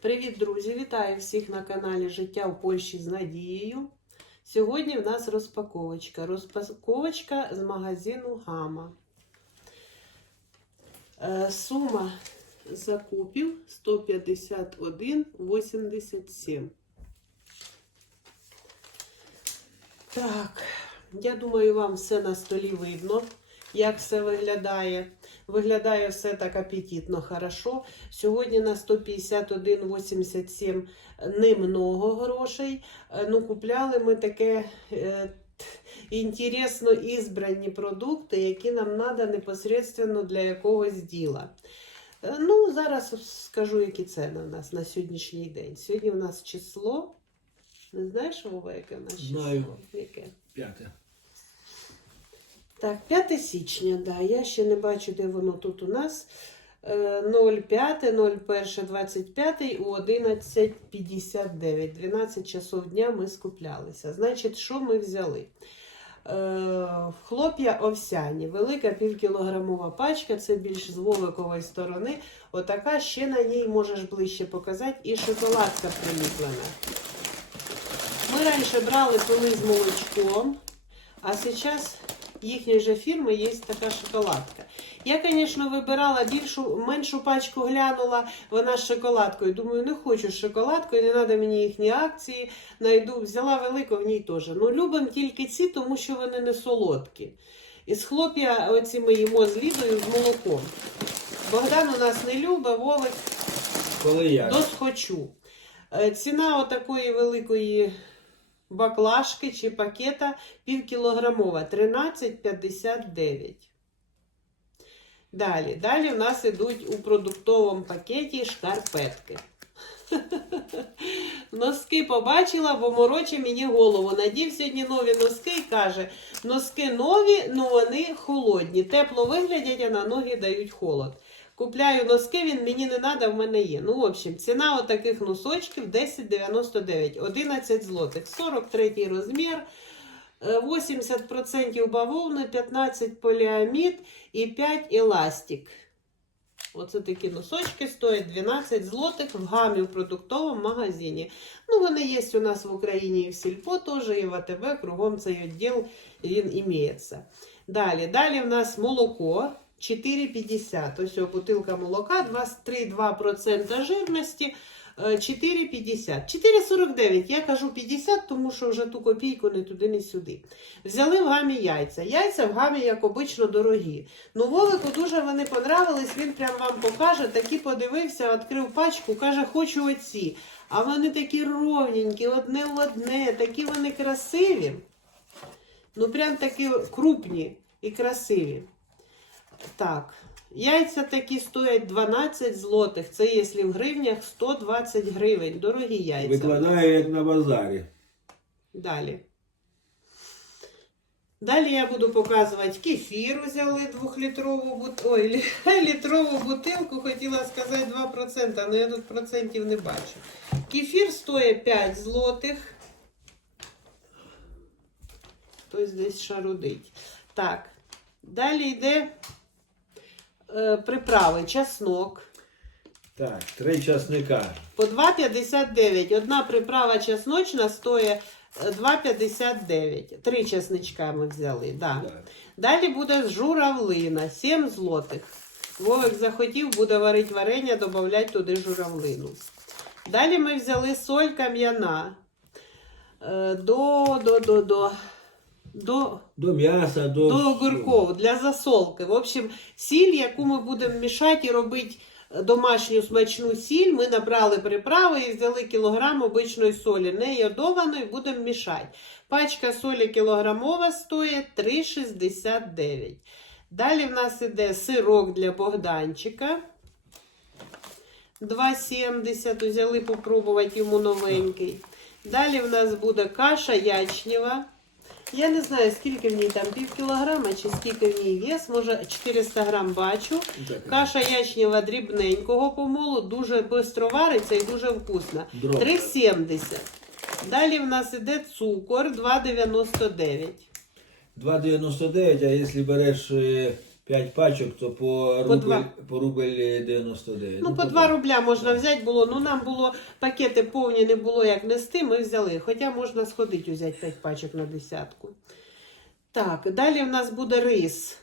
Привіт, друзі! Вітаю всіх на каналі Життя в Польщі з Надією. Сьогодні в нас розпаковочка. Розпаковочка з магазину Гама. Е, Сума закупів 151,87. Так, я думаю, вам все на столі видно, як все виглядає. Виглядає все так апетитно, хорошо. Сьогодні на 151,87 немного грошей. Е, Ну, купляли ми таке е, інтересно ізбрані продукти, які нам треба непосередньо для якогось діла. Е, Ну, зараз скажу, які ціни у нас на сьогоднішній день. Сьогодні у нас число. Не знаєш, Вова, яке у нас число? Знаю. Яке? П'яте. Так, 5 січня, да. Я ще не бачу, де воно тут у нас. Е, 05, 01, 25 у 11.59. 12 часов дня ми скуплялися. Значить, що ми взяли? Е, Хлоп'я овсяні, велика півкілограмова пачка, це більш з вовикової сторони. Отака ще на ній можеш ближче показати. І шоколадка приліплена. Ми раніше брали пили з молочком, а зараз їхньої же фірми є така шоколадка. Я, звісно, вибирала більшу, меншу пачку глянула, вона з шоколадкою. Думаю, не хочу з шоколадкою, не треба мені їхні акції. Найду, взяла велику, в ній теж. Ну, любимо тільки ці, тому що вони не солодкі. Із хлоп'я оці ми їмо з Лідою з молоком. Богдан у нас не любить, Вовик Коли як? досхочу. Е, Ціна отакої великої баклажки чи пакета півкілограмова 13,59. Далі. Далі в нас ідуть у продуктовому пакеті шкарпетки. Носки побачила, бо мороче мені голову. Надів сьогодні нові носки і каже: носки нові, ну вони холодні. Тепло виглядять, а на ноги дають холод. Купляю носки, він мені не треба, в мене є. Ну, в общем, ціна отаких носочків 10,99, 11 злотих, 43 розмір, е, 80% бавовни, 15 поліамід і 5 еластик. Оце такі носочки стоять 12 злотих в гамі в продуктовому магазині. Ну, вони є у нас в Україні і в Сільпо теж, і в АТБ, кругом цей відділ він імеється. Далі, далі в нас молоко 4,50. Ось бутилка молока, 23,2% жирності. е, 4,50. 4,49. Я кажу 50, тому що вже ту копійку не туди, не сюди. Взяли в гамі яйця. Яйця в гамі, як обично, дорогі. Ну, Вовику дуже вони понравились, він прям вам покаже. Такі подивився, відкрив пачку, каже, хочу оці. А вони такі ровненькі, одне в одне, такі вони красиві. Ну, прям такі крупні і красиві. Так, яйця такі стоять 12 злотих. Це, якщо в гривнях, 120 гривень. Дорогі яйця. Викладаю як на базарі. Далі. Далі я буду показувати кефір. Взяли двохлітрову бут... Ой, лі- літрову бутилку, хотіла сказати 2%, але я тут процентів не бачу. Кефір стоїть 5 злотих. Хтось десь шарудить. Так. Далі йде приправи, чеснок. Так, три часника. По 2,59. Одна приправа чесночна стоїть е, 2,59. Три чесничка ми взяли. Да. Так. Далі буде журавлина, 7 злотих. Вовик захотів, буде варити варення, додати туди журавлину. Далі ми взяли соль кам'яна. Е, До, до, до, до, до, До м'яса, до. до огурков для засолки. В общем, сіль, яку ми будемо мішати і робити домашню смачну сіль, ми набрали приправи і взяли кілограм обичної солі, не йодованої, будемо мішати. Пачка солі кілограмова стоїть 3,69. Далі в нас іде сирок для Богданчика. 2,70. Взяли попробувати йому новенький. Далі в нас буде каша ячнєва. Я не знаю, скільки в ній там, пів кілограма чи скільки в ній вес, може 400 грам бачу. Каша ячнєва дрібненького помолу, дуже швидко вариться і дуже вкусна. 3,70. Далі в нас іде цукор 2,99. 2,99, а якщо береш е, 5 пачок, то по По рубль, два. по рубль 99. Ну, по 2 рубля можна взяти було. Ну, нам було пакети повні не було як нести, ми взяли. Хоча можна сходити взяти 5 пачок на десятку. Так, далі в нас буде рис.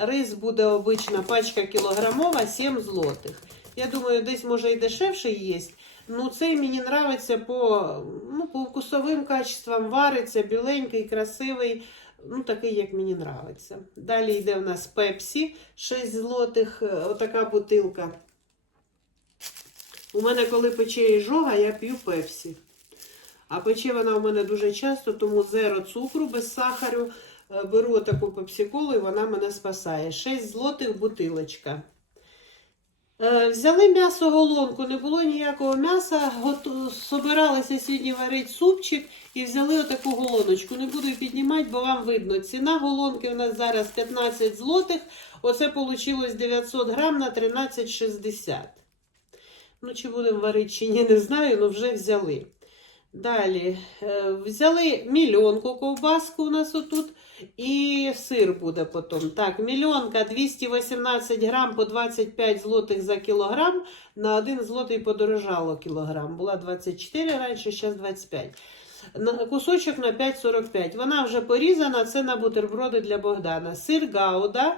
Рис буде обична пачка кілограмова, 7 злотих. Я думаю, десь може і дешевше є. Ну, цей мені нравиться по, ну, по вкусовим качествам, вариться, біленький, красивий. Ну, такий, як мені нравиться. Далі йде в нас пепсі, 6 злотих, е, отака бутилка. У мене, коли пече іжога, я п'ю пепсі. А пече вона у мене дуже часто, тому зеро цукру без сахару. Е, Беру таку пепсиколу і вона мене спасає. 6 злотих бутилочка. Е, Взяли м'ясо голонку, не було ніякого м'яса. Собиралися сьогодні варити супчик і взяли отаку голоночку. Не буду піднімати, бо вам видно. Ціна голонки у нас зараз 15 злотих. Оце вийшло 900 грам на 13,60. Ну, чи будемо варити, чи ні, не знаю, але вже взяли. Далі е, взяли мільйонку ковбаску у нас отут. І сир буде потім. Так, мільйонка 218 грам по 25 злотих за кілограм. На 1 злотий подорожало кілограм. Була 24 раніше, зараз 25. Кусочок на 5,45. Вона вже порізана, це на бутерброди для Богдана. Сир Гауда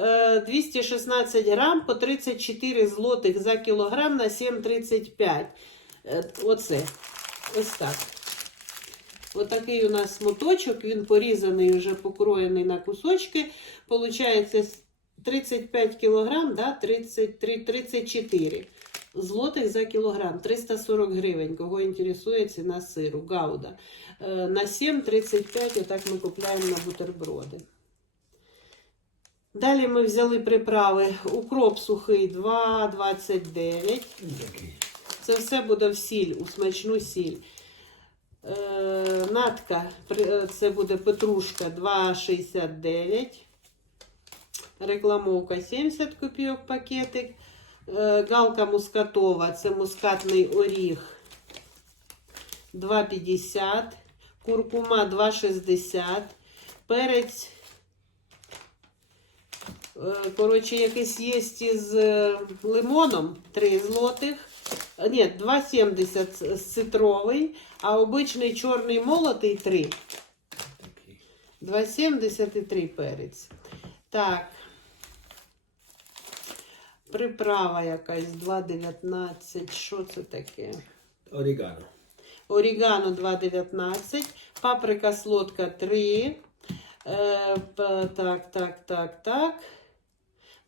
е, 216 грам по 34 злотих за кілограм на 7,35. Е, Оце. Ось так. Отакий у нас моточок, він порізаний, вже покроєний на кусочки. Получається 35 кілограм, да? 33, 34 злотих за кілограм, 340 гривень. Кого інтересує ціна сиру, гауда. Е, На 7,35 отак ми купляємо на бутерброди. Далі ми взяли приправи. Укроп сухий 2,29. Це все буде в сіль, у смачну сіль. Е, натка, е, це буде петрушка 2,69. Рекламовка 70 копійок пакетик. Е, галка мускатова, це мускатний оріг 2,50. Куркума 2,60. Перець. е, Коротше, якийсь є із е, лимоном 3 злотих. Е, Ні, 2,70 з- цитровий, а обичний чорний молотий 3. Такий. 2,70 і 3 перець. Так. Приправа якась 2,19. Що це таке? Орігано. Орігано 2,19. Паприка солодка 3. Е, так, так, так, так.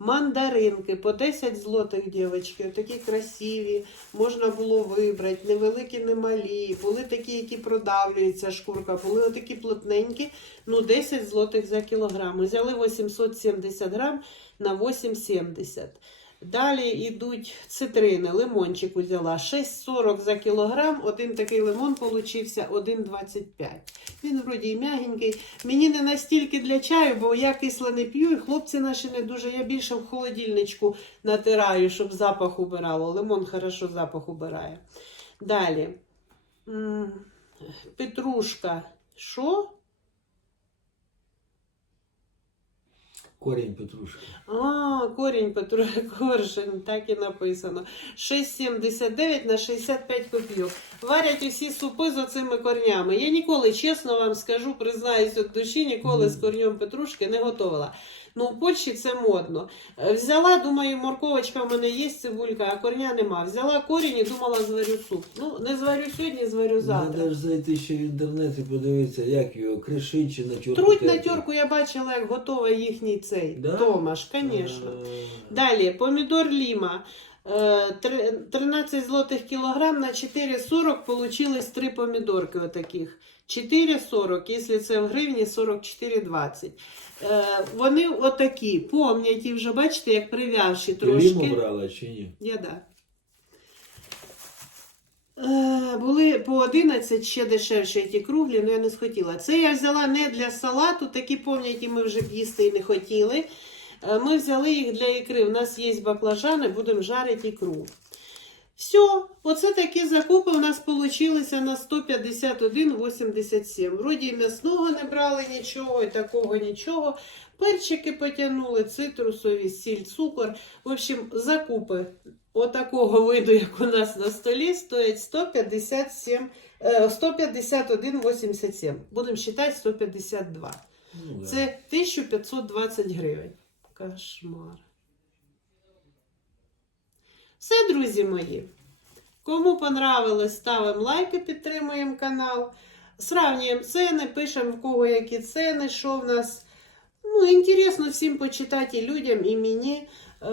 Мандаринки по 10 злотих, дівчатки, такі красиві, можна було вибрати, невеликі, немалі. Були такі, які продавлюються шкурка, були отакі плотненькі, ну 10 злотих за кілограм. Взяли 870 грам на 8,70. Далі йдуть цитрини, лимончик взяла 6,40 за кілограм. Один такий лимон получився 1,25. Він вроді і м'ягенький. Мені не настільки для чаю, бо я кисле не п'ю, і хлопці наші не дуже. Я більше в холодильничку натираю, щоб запах убирало. Лимон хорошо запах убирає. Далі. Петрушка. Що? Корінь петрушки. А, корінь петрушки, Коршин, так і написано. 6,79 на 65 копійок. Варять усі супи з оцими корнями. Я ніколи, чесно вам скажу, признаюсь від душі, ніколи з корнем петрушки не готувала. Ну, в Польщі це модно. Е, Взяла, думаю, морковочка в мене є, цибулька, а корня нема. Взяла корінь і думала, зварю суп. Ну, не зварю сьогодні, зварю завтра. Треба ж зайти ще в інтернет і подивитися, як його кришить чи на тюрку. Труть на тюрку, я бачила, як готова їхній цей Да? Томаш, звісно. Далі, помідор ліма. Е, 13 злотих кілограм на 4,40 получилось 3 помідорки отаких. 4,40, якщо це в гривні, 44,20. Е, вони отакі, помняті вже, бачите, як прив'явші Ти ліму трошки. брала чи ні? Я да. Е, були по 11 ще дешевші ті круглі, але я не схотіла. Це я взяла не для салату, такі помняті ми вже б їсти і не хотіли. Е, Ми взяли їх для ікри. У нас є баклажани, будемо жарити ікру. Все, оце такі закупи у нас вийшли на 151,87. Вроді і м'ясного не брали нічого, і такого нічого. перчики потягнули, цитрусові, сіль, цукор. В общем, закупи отакого виду, як у нас на столі, стоять 157, е, 151,87. Будемо вважати 152. Ну, да. Це 1520 гривень. Кошмар. Все, друзі мої. Кому понравилось, ставимо лайки, підтримуємо канал. Сравнюємо ціни, пишемо в кого які ціни, що в нас. Ну, інтересно всім почитати і людям, і мені,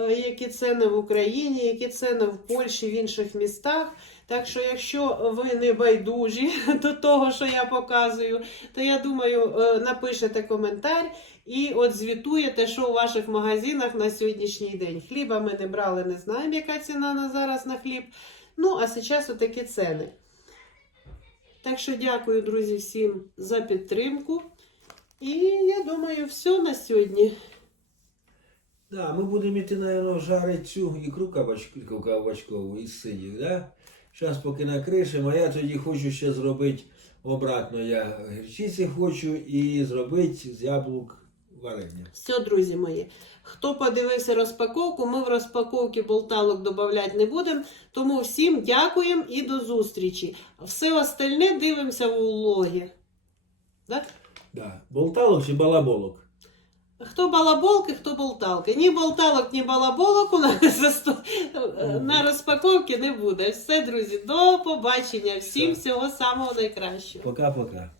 які ціни в Україні, які ціни в Польщі, в інших містах. Так що, якщо ви не байдужі до того, що я показую, то я думаю, е, напишете коментар і от звітуєте, що у ваших магазинах на сьогоднішній день. Хліба ми не брали, не знаємо, яка ціна на зараз на хліб. Ну, а зараз отакі ціни. Так що дякую, друзі, всім за підтримку. І я думаю, все на сьогодні. Да, ми будемо йти, наверное, жарити цю ікру кабачку, кабачкову із синіх, да? Зараз поки накришимо, а я тоді хочу ще зробити обратно. Я гірчиці хочу і зробити з яблук варення. Все, друзі мої. Хто подивився розпаковку, ми в розпаковці болталок додавати не будемо. Тому всім дякуємо і до зустрічі. Все остальне дивимося в улогі. Так? Да. Болталок чи балаболок? Хто балаболки, хто болталки. Ні болталок, ні балаболок у нас на розпаковці не буде. Все, друзі, до побачення. Всім всього самого найкращого. Пока-пока.